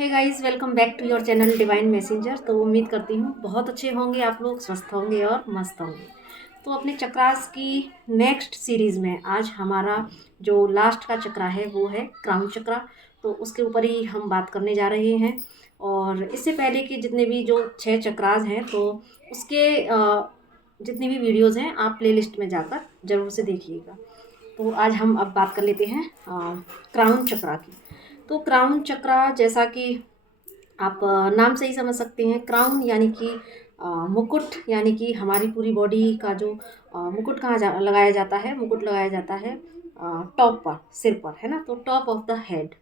Hey guys, welcome back to your channel divine messenger. तो उम्मीद करती हूँ बहुत अच्छे होंगे, आप लोग स्वस्थ होंगे और मस्त होंगे। तो अपने चक्रास की नेक्स्ट सीरीज़ में आज हमारा जो लास्ट का चक्रा है वो है क्राउन चक्रा। तो उसके ऊपर ही हम बात करने जा रहे हैं। और इससे पहले के जितने भी जो 6 चक्रास हैं तो उसके जितनी भी वीडियोज़ हैं आप प्लेलिस्ट में जाकर ज़रूर से देखिएगा। तो आज हम अब बात कर लेते हैं क्राउन चक्रा की। तो क्राउन चक्रा जैसा कि आप नाम से ही समझ सकते हैं, क्राउन यानी कि मुकुट, यानी कि हमारी पूरी बॉडी का जो मुकुट लगाया जाता है, मुकुट लगाया जाता है टॉप पर, सिर पर, है ना। तो टॉप ऑफ द हेड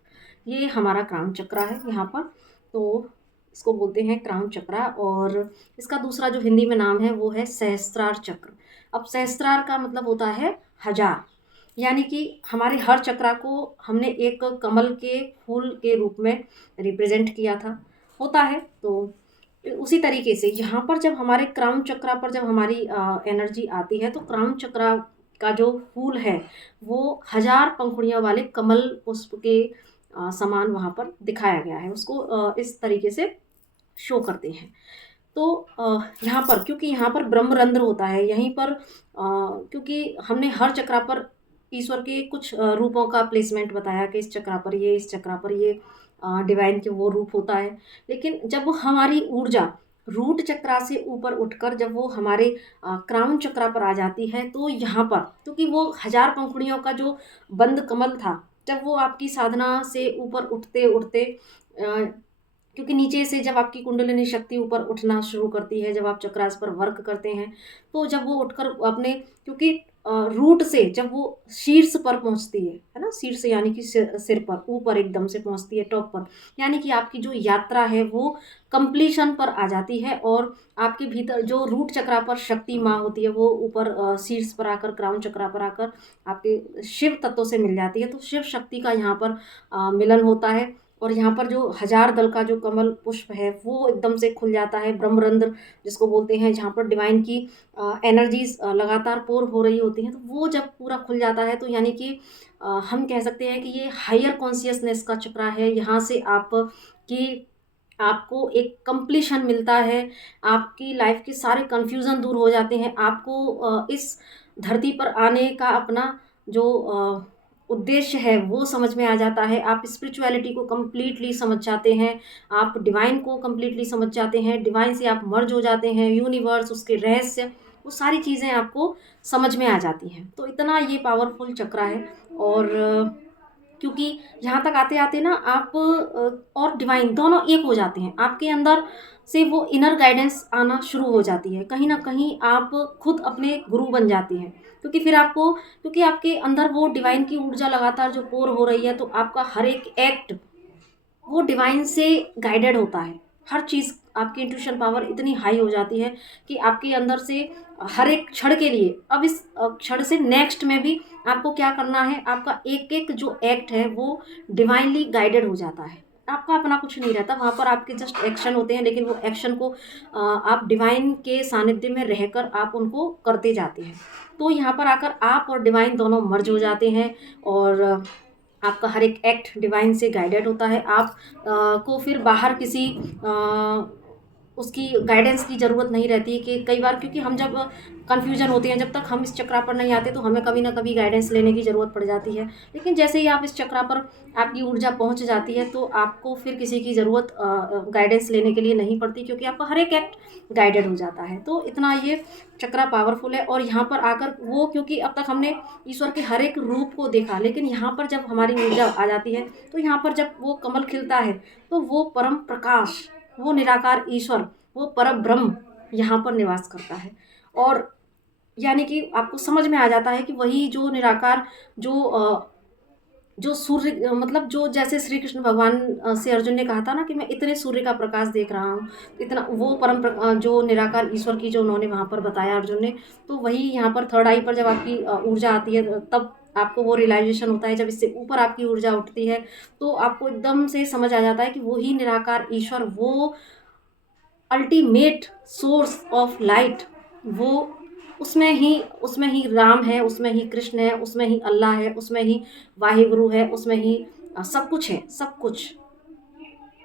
ये हमारा क्राउन चक्रा है यहाँ पर। तो इसको बोलते हैं क्राउन चक्रा। और इसका दूसरा जो हिंदी में नाम है वो है सहस्त्रार चक्र। अब सहस्त्रार का मतलब होता है हजार, यानी कि हमारे हर चक्रा को हमने एक कमल के फूल के रूप में रिप्रेजेंट किया था, होता है। तो उसी तरीके से यहाँ पर जब हमारे क्राउन चक्रा पर जब हमारी एनर्जी आती है तो क्राउन चक्रा का जो फूल है वो हजार पंखुड़ियों वाले कमल पुष्प के समान वहाँ पर दिखाया गया है। उसको इस तरीके से शो करते हैं। तो यहाँ पर क्योंकि यहाँ पर ब्रह्मरंध्र होता है, यहीं पर क्योंकि हमने हर चक्रा पर ईश्वर के कुछ रूपों का प्लेसमेंट बताया कि इस चक्रा पर ये, इस चक्रा पर ये डिवाइन के वो रूप होता है। लेकिन जब हमारी ऊर्जा रूट चक्रा से ऊपर उठकर जब वो हमारे क्राउन चक्रा पर आ जाती है तो यहाँ पर क्योंकि वो हजार पंखुड़ियों का जो बंद कमल था, जब वो आपकी साधना से ऊपर उठते उठते क्योंकि नीचे से जब आपकी कुंडलिनी शक्ति ऊपर उठना शुरू करती है, जब आप चक्रास पर वर्क करते हैं, तो जब वो उठकर अपने क्योंकि रूट से जब वो शीर्ष पर पहुंचती है ना, शीर्ष यानी कि सिर पर ऊपर एकदम से पहुंचती है, टॉप पर, यानी कि आपकी जो यात्रा है वो कंप्लीशन पर आ जाती है। और आपके भीतर जो रूट चक्रा पर शक्ति माँ होती है वो ऊपर शीर्ष पर आकर, क्राउन चक्रा पर आकर आपके शिव तत्व से मिल जाती है। तो शिव शक्ति का यहाँ पर मिलन होता है। और यहाँ पर जो हजार दल का जो कमल पुष्प है वो एकदम से खुल जाता है, ब्रह्मरंध्र जिसको बोलते हैं, जहाँ पर डिवाइन की एनर्जीज लगातार पोर हो रही होती हैं। तो वो जब पूरा खुल जाता है तो यानी कि हम कह सकते हैं कि ये हायर कॉन्शियसनेस का चक्रा है। यहाँ से आप की आपको एक कंप्लीशन मिलता है, आपकी लाइफ के सारे कन्फ्यूज़न दूर हो जाते हैं। आपको इस धरती पर आने का अपना जो उद्देश्य है वो समझ में आ जाता है। आप स्पिरिचुअलिटी को कंप्लीटली समझ जाते हैं, आप डिवाइन को कंप्लीटली समझ जाते हैं, डिवाइन से आप मर्ज हो जाते हैं, यूनिवर्स, उसके रहस्य, वो सारी चीज़ें आपको समझ में आ जाती हैं। तो इतना ये पावरफुल चक्रा है। और क्योंकि यहाँ तक आते आते ना आप और डिवाइन दोनों एक हो जाते हैं, आपके अंदर से वो इनर गाइडेंस आना शुरू हो जाती है। कहीं ना कहीं आप खुद अपने गुरु बन जाती हैं, क्योंकि फिर आपको क्योंकि आपके अंदर वो डिवाइन की ऊर्जा लगातार जो पोर हो रही है, तो आपका हर एक एक्ट वो डिवाइन से गाइडेड होता है। हर चीज़ आपकी इंट्यूशन पावर इतनी हाई हो जाती है कि आपके अंदर से हर एक क्षण के लिए, अब इस क्षण से नेक्स्ट में भी आपको क्या करना है, आपका एक एक जो एक्ट है वो डिवाइनली गाइडेड हो जाता है। आपका अपना कुछ नहीं रहता वहाँ पर, आपके जस्ट एक्शन होते हैं, लेकिन वो एक्शन को आप डिवाइन के सानिध्य में रहकर आप उनको करते जाते हैं। तो यहाँ पर आकर आप और डिवाइन दोनों मर्ज हो जाते हैं। और आपका हर एक एक्ट डिवाइन से गाइडेड होता है। आप को फिर बाहर किसी उसकी गाइडेंस की ज़रूरत नहीं रहती है। कि कई बार क्योंकि हम जब कन्फ्यूजन होते हैं, जब तक हम इस चक्रा पर नहीं आते तो हमें कभी ना कभी गाइडेंस लेने की ज़रूरत पड़ जाती है। लेकिन जैसे ही आप इस चक्रा पर आपकी ऊर्जा पहुंच जाती है तो आपको फिर किसी की ज़रूरत गाइडेंस लेने के लिए नहीं पड़ती, क्योंकि आपका हर एक एक्ट गाइडेड हो जाता है। तो इतना ये चक्रा पावरफुल है। और यहाँ पर आकर वो, क्योंकि अब तक हमने ईश्वर के हर एक रूप को देखा, लेकिन यहाँ पर जब हमारी ऊर्जा आ जाती है तो यहाँ पर जब वो कमल खिलता है तो वो परम प्रकाश, वो निराकार ईश्वर, वो परम ब्रह्म यहाँ पर निवास करता है। और यानी कि आपको समझ में आ जाता है कि वही जो निराकार, जो सूर्य, मतलब जो जैसे श्री कृष्ण भगवान से अर्जुन ने कहा था ना कि मैं इतने सूर्य का प्रकाश देख रहा हूँ, इतना वो जो निराकार ईश्वर की जो उन्होंने वहाँ पर बताया अर्जुन ने, तो वही यहाँ पर थर्ड आई पर जब आपकी ऊर्जा आती है तब आपको वो रियलाइजेशन होता है। जब इससे ऊपर आपकी ऊर्जा उठती है तो आपको एकदम से समझ आ जाता है कि वही निराकार ईश्वर, वो अल्टीमेट सोर्स ऑफ लाइट, वो उसमें ही राम है, उसमें ही कृष्ण है, उसमें ही अल्लाह है, उसमें ही वाहिगुरु है, उसमें ही सब कुछ है, सब कुछ।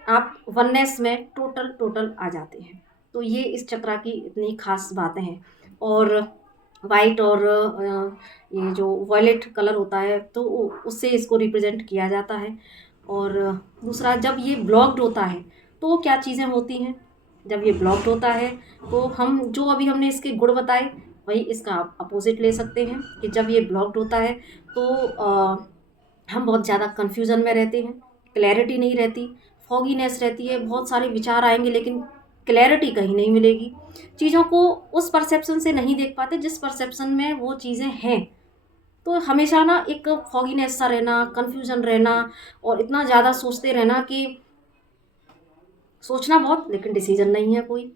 आप वननेस में टोटल आ जाते हैं। तो ये इस चक्रा की इतनी खास बातें हैं। और वाइट और ये जो वॉयलेट कलर होता है तो उससे इसको रिप्रेजेंट किया जाता है। और दूसरा, जब ये ब्लॉक्ड होता है तो क्या चीज़ें होती हैं। जब ये ब्लॉक्ड होता है तो हम जो अभी हमने इसके गुण बताए वही इसका आप अपोजिट ले सकते हैं कि जब ये ब्लॉक्ड होता है तो हम बहुत ज़्यादा कन्फ्यूज़न में रहते हैं, क्लैरिटी नहीं रहती, फॉगीनेस रहती है, बहुत सारे विचार आएंगे लेकिन क्लैरिटी कहीं नहीं मिलेगी। चीज़ों को उस परसेप्शन से नहीं देख पाते जिस परसेप्शन में वो चीज़ें हैं। तो हमेशा ना एक फॉगीनेस सा रहना, कन्फ्यूज़न रहना और इतना ज़्यादा सोचते रहना कि सोचना बहुत लेकिन डिसीजन नहीं है कोई।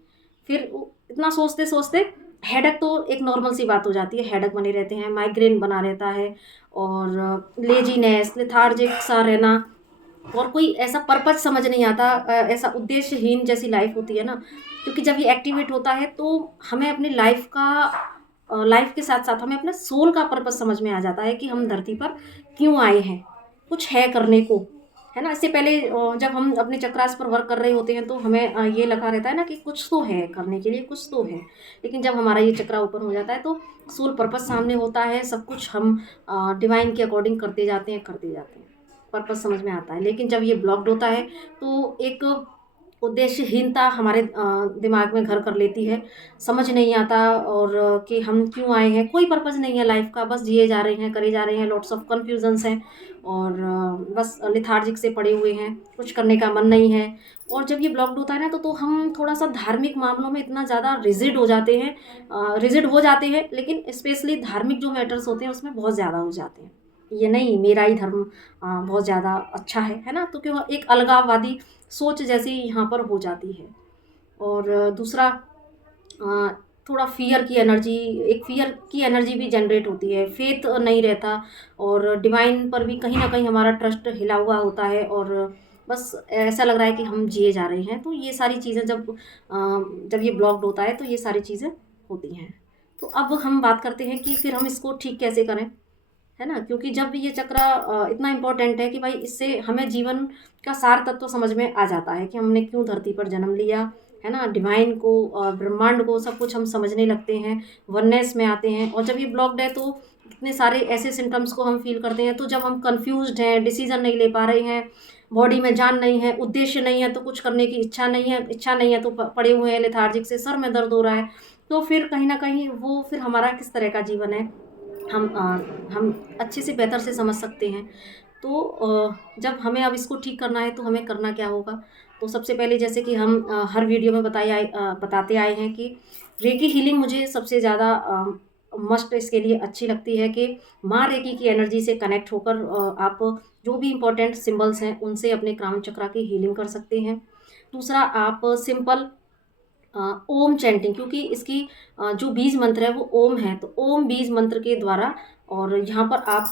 फिर इतना सोचते सोचते हेडेक तो एक नॉर्मल सी बात हो जाती है, हेडेक बने रहते हैं, माइग्रेन बना रहता है और लेजीनेस, लेथार्जिक सा रहना और कोई ऐसा पर्पज समझ नहीं आता, ऐसा उद्देश्यहीन जैसी लाइफ होती है ना। क्योंकि जब ये एक्टिवेट होता है तो हमें अपनी लाइफ के साथ साथ हमें अपने सोल का पर्पज समझ में आ जाता है कि हम धरती पर क्यों आए हैं, कुछ है करने को, है ना। इससे पहले जब हम अपने चक्रास पर वर्क कर रहे होते हैं तो हमें ये लगा रहता है ना कि कुछ तो है करने के लिए, कुछ तो है। लेकिन जब हमारा ये चक्रा ओपन हो जाता है तो सोल पर्पस सामने होता है, सब कुछ हम डिवाइन के अकॉर्डिंग करते जाते हैं, पर्पस समझ में आता है। लेकिन जब ये ब्लॉक्ड होता है तो एक उद्देश्यहीनता हमारे दिमाग में घर कर लेती है, समझ नहीं आता और कि हम क्यों आए हैं, कोई पर्पज़ नहीं है लाइफ का, बस जिए जा रहे हैं, करे जा रहे हैं, लॉट्स ऑफ कन्फ्यूजन्स हैं और बस लेथार्जिक से पड़े हुए हैं, कुछ करने का मन नहीं है। और जब ये ब्लॉक्ड होता है ना तो हम थोड़ा सा धार्मिक मामलों में इतना ज़्यादा रिजिड हो जाते हैं, लेकिन स्पेशली धार्मिक जो मैटर्स होते हैं उसमें बहुत ज़्यादा हो जाते हैं। ये नहीं मेरा ही धर्म बहुत ज़्यादा अच्छा है ना, तो क्यों एक अलगाववादी सोच जैसी यहाँ पर हो जाती है। और दूसरा, अ, थोड़ा फियर की एनर्जी भी जनरेट होती है, फेथ नहीं रहता और डिवाइन पर भी कहीं ना कहीं हमारा ट्रस्ट हिला हुआ होता है और बस ऐसा लग रहा है कि हम जिए जा रहे हैं। तो ये सारी चीज़ें जब ये ब्लॉक्ड होता है तो ये सारी चीज़ें होती हैं। तो अब हम बात करते हैं कि फिर हम इसको ठीक कैसे करें, है ना। क्योंकि जब ये चक्र इतना इम्पोर्टेंट है कि भाई इससे हमें जीवन का सार तत्व समझ में आ जाता है कि हमने क्यों धरती पर जन्म लिया, है ना। डिवाइन को ब्रह्मांड को सब कुछ हम समझने लगते हैं, वननेस में आते हैं। और जब ये ब्लॉक्ड है तो कितने सारे ऐसे सिम्टम्स को हम फील करते हैं। तो जब हम कंफ्यूज्ड हैं, डिसीजन नहीं ले पा रहे हैं, बॉडी में जान नहीं है, उद्देश्य नहीं है, तो कुछ करने की इच्छा नहीं है तो पड़े हुए हैं लेथार्जिक से, सर में दर्द हो रहा है, तो फिर कहीं ना कहीं वो फिर हमारा किस तरह का जीवन है हम अच्छे से बेहतर से समझ सकते हैं। तो जब हमें अब इसको ठीक करना है तो हमें करना क्या होगा। तो सबसे पहले जैसे कि हम हर वीडियो में बताते आए हैं कि रेकी हीलिंग मुझे सबसे ज़्यादा मस्ट इसके लिए अच्छी लगती है कि माँ रेकी की एनर्जी से कनेक्ट होकर आप जो भी इम्पोर्टेंट सिंबल्स हैं उनसे अपने क्राउन चक्रा की हीलिंग कर सकते हैं। दूसरा, आप सिंपल ओम चैंटिंग, क्योंकि इसकी जो बीज मंत्र है वो ओम है, तो ओम बीज मंत्र के द्वारा। और यहाँ पर आप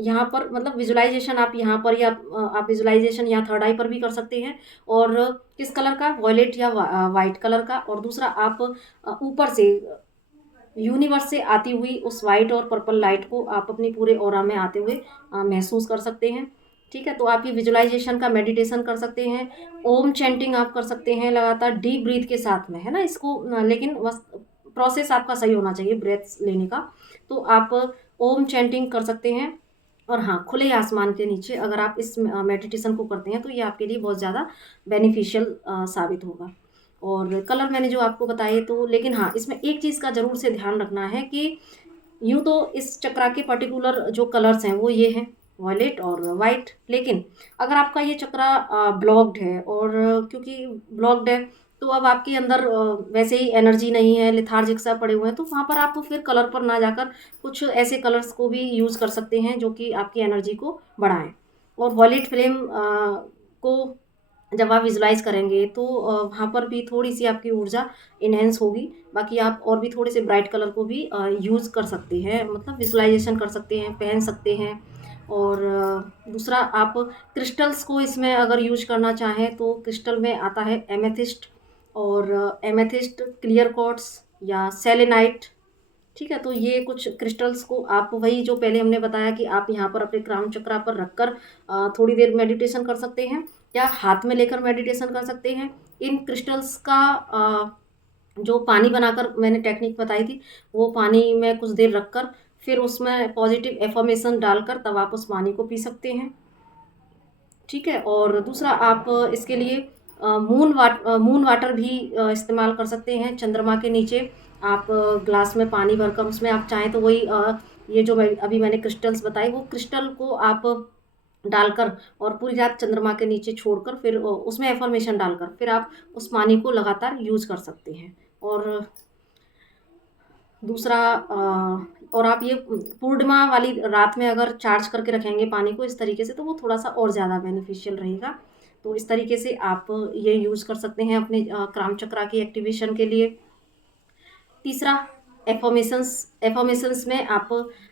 यहाँ पर मतलब विजुलाइजेशन आप यहाँ पर या आप विजुलाइजेशन यहाँ थर्ड आई पर भी कर सकते हैं। और किस कलर का, वॉयलेट या वाइट कलर का। और दूसरा, आप ऊपर से यूनिवर्स से आती हुई उस वाइट और पर्पल लाइट को आप अपनी पूरे ऑरा में आते हुए महसूस कर सकते हैं। ठीक है, तो आप ये विजुलाइजेशन का मेडिटेशन कर सकते हैं, ओम चैंटिंग आप कर सकते हैं लगातार डीप ब्रीथ के साथ में, है ना। इसको लेकिन बस प्रोसेस आपका सही होना चाहिए ब्रेथ लेने का। तो आप ओम चैंटिंग कर सकते हैं। और हाँ, खुले आसमान के नीचे अगर आप इस मेडिटेशन को करते हैं तो ये आपके लिए बहुत ज़्यादा बेनिफिशियल साबित होगा। और कलर मैंने जो आपको बताए, तो लेकिन हाँ, इसमें एक चीज़ का ज़रूर से ध्यान रखना है कि यूँ तो इस चक्रा के पर्टिकुलर जो कलर्स हैं वो ये हैं, वॉयलेट और वाइट। लेकिन अगर आपका ये चक्रा ब्लॉक्ड है और क्योंकि ब्लॉक्ड है तो अब आपके अंदर वैसे ही एनर्जी नहीं है, लेथार्जिक सा पड़े हुए हैं, तो वहाँ पर आप फिर कलर पर ना जाकर कुछ ऐसे कलर्स को भी यूज़ कर सकते हैं जो कि आपकी एनर्जी को बढ़ाएं। और वॉयलेट फ्लेम को जब आप विजुलाइज करेंगे तो वहाँ पर भी थोड़ी सी आपकी ऊर्जा इन्हेंस होगी। बाकी आप और भी थोड़े से ब्राइट कलर को भी यूज़ कर सकते हैं, मतलब विजुलाइजेशन कर सकते हैं, पहन सकते हैं। और दूसरा, आप क्रिस्टल्स को इसमें अगर यूज करना चाहें तो क्रिस्टल में आता है एमेथिस्ट और एमेथिस्ट, क्लियर क्वार्ट्ज या सेलेनाइट। ठीक है, तो ये कुछ क्रिस्टल्स को आप वही जो पहले हमने बताया कि आप यहाँ पर अपने क्राउन चक्रा पर रखकर थोड़ी देर मेडिटेशन कर सकते हैं। या हाथ में लेकर मेडिटेशन कर सकते हैं। इन क्रिस्टल्स का जो पानी बनाकर मैंने टेक्निक बताई थी, वो पानी में कुछ देर रखकर फिर उसमें पॉजिटिव एफर्मेशन डालकर तब आप उस पानी को पी सकते हैं। ठीक है। और दूसरा आप इसके लिए मून वाटर भी इस्तेमाल कर सकते हैं। चंद्रमा के नीचे आप ग्लास में पानी भरकर उसमें आप चाहें तो वही ये जो मैंने क्रिस्टल्स बताए वो क्रिस्टल को आप डालकर और पूरी रात चंद्रमा के नीचे छोड़कर फिर उसमें एफर्मेशन डालकर फिर आप उस पानी को लगातार यूज कर सकते हैं। और दूसरा और आप ये पूर्णिमा वाली रात में अगर चार्ज करके रखेंगे पानी को इस तरीके से तो वो थोड़ा सा और ज़्यादा बेनिफिशियल रहेगा। तो इस तरीके से आप ये यूज़ कर सकते हैं अपने क्राम चक्रा की एक्टिवेशन के लिए। तीसरा एफर्मेशंस में आप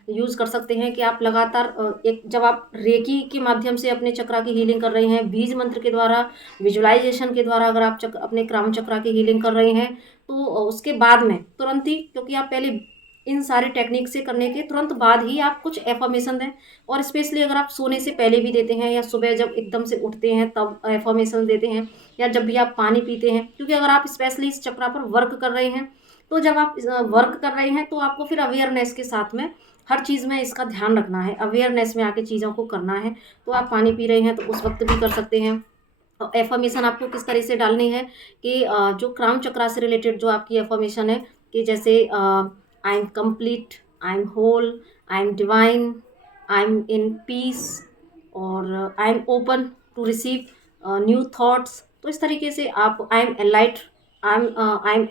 यूज़ कर सकते हैं कि आप लगातार एक जब आप रेकी के माध्यम से अपने चक्रा की हीलिंग कर रहे हैं, बीज मंत्र के द्वारा, विजुअलाइजेशन के द्वारा अगर आप अपने क्राम चक्रा की हीलिंग कर रहे हैं तो उसके बाद में तुरंत ही, क्योंकि आप पहले इन सारे टेक्निक से करने के तुरंत बाद ही आप कुछ एफर्मेशन दें। और स्पेशली अगर आप सोने से पहले भी देते हैं या सुबह जब एकदम से उठते हैं तब एफर्मेशन देते हैं, या जब भी आप पानी पीते हैं, क्योंकि अगर आप स्पेशली इस चक्रा पर वर्क कर रहे हैं तो जब आप वर्क कर रहे हैं तो आपको फिर अवेयरनेस के साथ में हर चीज़ में इसका ध्यान रखना है, अवेयरनेस में आके चीज़ों को करना है। तो आप पानी पी रहे हैं तो उस वक्त भी कर सकते हैं। और एफर्मेशन आपको किस तरह से डालनी है कि जो क्राउन चक्रा से रिलेटेड जो आपकी एफर्मेशन है कि जैसे I am complete, I am whole, I am divine, I am in peace, और I am open to receive new thoughts. तो इस तरीके से आप आई एम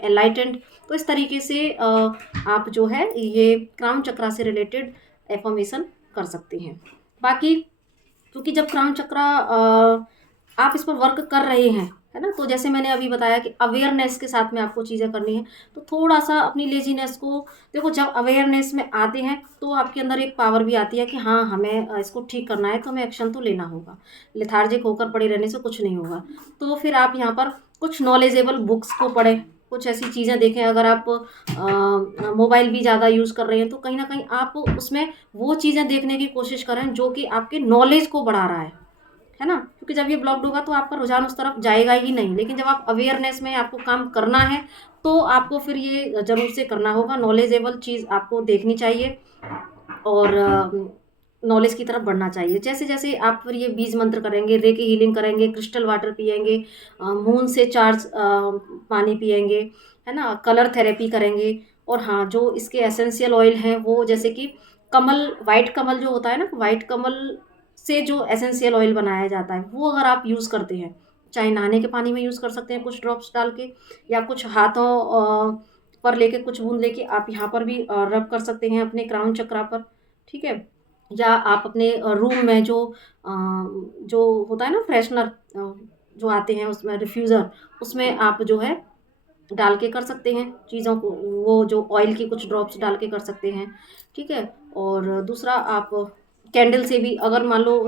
एनलाइटेंड। तो इस तरीके से आप जो है ये क्राउन चक्रा से रिलेटेड एफर्मेशन कर सकते हैं। बाकी क्योंकि जब क्राउन चक्रा आप इस पर वर्क कर रहे हैं, है ना, तो जैसे मैंने अभी बताया कि अवेयरनेस के साथ में आपको चीज़ें करनी है। तो थोड़ा सा अपनी लेजीनेस को देखो, जब अवेयरनेस में आते हैं तो आपके अंदर एक पावर भी आती है कि हाँ हमें इसको ठीक करना है तो हमें एक्शन तो लेना होगा। लेथार्जिक होकर पड़े रहने से कुछ नहीं होगा। तो फिर आप यहाँ पर कुछ नॉलेजेबल बुक्स को पढ़ें, कुछ ऐसी चीज़ें देखें। अगर आप मोबाइल भी ज़्यादा यूज़ कर रहे हैं तो कहीं ना कहीं आप उसमें वो चीज़ें देखने की कोशिश करें जो कि आपके नॉलेज को बढ़ा रहा है ना। क्योंकि जब ये ब्लॉक्ड होगा तो आपका रुझान उस तरफ जाएगा ही नहीं। लेकिन जब आप अवेयरनेस में आपको काम करना है तो आपको फिर ये ज़रूर से करना होगा। नॉलेजेबल चीज़ आपको देखनी चाहिए और नॉलेज की तरफ बढ़ना चाहिए। जैसे जैसे आप फिर ये बीज मंत्र करेंगे, रेकी हीलिंग करेंगे, क्रिस्टल वाटर पिएंगे, मून से चार्ज पानी पिएंगे, है ना, कलर थेरेपी करेंगे। और हाँ, जो इसके एसेंशियल ऑयल हैं वो जैसे कि कमल, वाइट कमल जो होता है ना, वाइट कमल से जो एसेंशियल ऑयल बनाया जाता है वो अगर आप यूज़ करते हैं, चाहे नहाने के पानी में यूज़ कर सकते हैं कुछ ड्रॉप्स डाल के, या कुछ हाथों पर लेके कुछ बूंद लेके आप यहाँ पर भी रब कर सकते हैं अपने क्राउन चक्रा पर। ठीक है। या आप अपने रूम में जो होता है ना फ्रेशनर जो आते हैं उसमें डिफ्यूज़र, उसमें आप जो है डाल के कर सकते हैं चीज़ों को, वो जो ऑयल की कुछ ड्रॉप्स डाल के कर सकते हैं। ठीक है। और दूसरा आप कैंडल से भी, अगर मान लो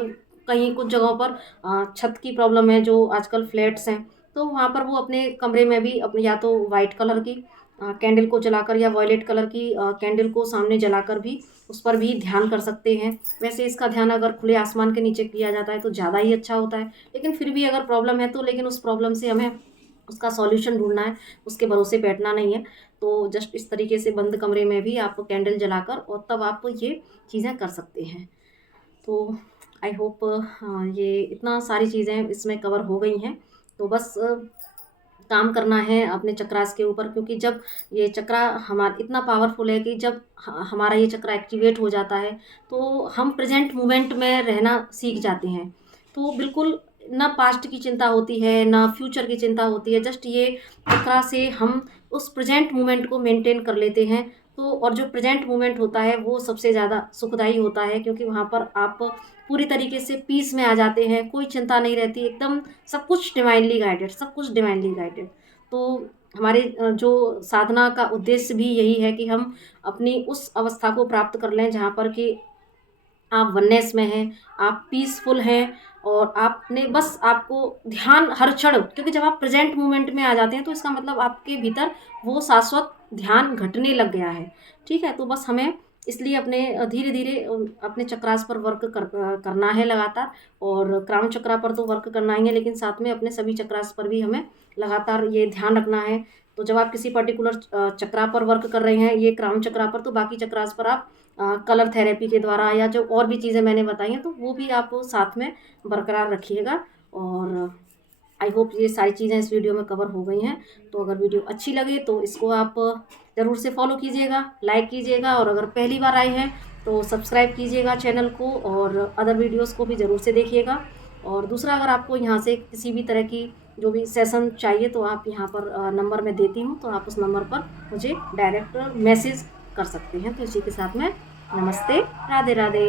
कहीं कुछ जगहों पर छत की प्रॉब्लम है, जो आजकल फ्लैट्स हैं, तो वहाँ पर वो अपने कमरे में भी अपने या तो वाइट कलर की कैंडल को जलाकर या वॉयलेट कलर की कैंडल को सामने जलाकर भी उस पर भी ध्यान कर सकते हैं। वैसे इसका ध्यान अगर खुले आसमान के नीचे किया जाता है तो ज़्यादा ही अच्छा होता है। लेकिन फिर भी अगर प्रॉब्लम है तो लेकिन उस प्रॉब्लम से हमें उसका सॉल्यूशन ढूंढना है, उसके भरोसे बैठना नहीं है। तो जस्ट इस तरीके से बंद कमरे में भी आप कैंडल जलाकर और तब आप ये चीज़ें कर सकते हैं। तो आई होप ये इतना सारी चीज़ें इसमें कवर हो गई हैं। तो बस काम करना है अपने चक्रास के ऊपर, क्योंकि जब ये चक्रा हमारा इतना पावरफुल है कि जब हमारा ये चक्रा एक्टिवेट हो जाता है तो हम प्रेजेंट मोमेंट में रहना सीख जाते हैं। तो बिल्कुल ना पास्ट की चिंता होती है ना फ्यूचर की चिंता होती है। जस्ट ये चक्रा से हम उस प्रेजेंट मोमेंट को मेंटेन कर लेते हैं। तो और जो प्रेजेंट मोमेंट होता है वो सबसे ज़्यादा सुखदायी होता है, क्योंकि वहाँ पर आप पूरी तरीके से पीस में आ जाते हैं, कोई चिंता नहीं रहती, एकदम सब कुछ डिवाइनली गाइडेड, सब कुछ डिवाइनली गाइडेड। तो हमारे जो साधना का उद्देश्य भी यही है कि हम अपनी उस अवस्था को प्राप्त कर लें जहाँ पर कि आप वननेस में हैं, आप पीसफुल हैं, और आपने बस आपको ध्यान हर क्षण, क्योंकि जब आप प्रेजेंट मोमेंट में आ जाते हैं तो इसका मतलब आपके भीतर वो शाश्वत ध्यान घटने लग गया है। ठीक है। तो बस हमें इसलिए अपने धीरे धीरे अपने चक्रास पर वर्क करना है लगातार। और क्राउन चक्रा पर तो वर्क करना ही है, लेकिन साथ में अपने सभी चक्रास पर भी हमें लगातार ये ध्यान रखना है। तो जब आप किसी पर्टिकुलर चक्रा पर वर्क कर रहे हैं, ये क्राउन चक्रा पर, तो बाकी चक्रास पर आप कलर थेरेपी के द्वारा या जो और भी चीज़ें मैंने बताई हैं तो वो भी आप साथ में बरकरार रखिएगा। और आई होप ये सारी चीज़ें इस वीडियो में कवर हो गई हैं। तो अगर वीडियो अच्छी लगे तो इसको आप ज़रूर से फॉलो कीजिएगा, लाइक कीजिएगा, और अगर पहली बार आए हैं तो सब्सक्राइब कीजिएगा चैनल को, और अदर वीडियोस को भी ज़रूर से देखिएगा। और दूसरा, अगर आपको यहाँ से किसी भी तरह की जो भी सेशन चाहिए तो आप यहाँ पर नंबर मैं देती हूँ, तो आप उस नंबर पर मुझे डायरेक्ट मैसेज कर सकते हैं। तो इसी के साथ में नमस्ते, राधे राधे।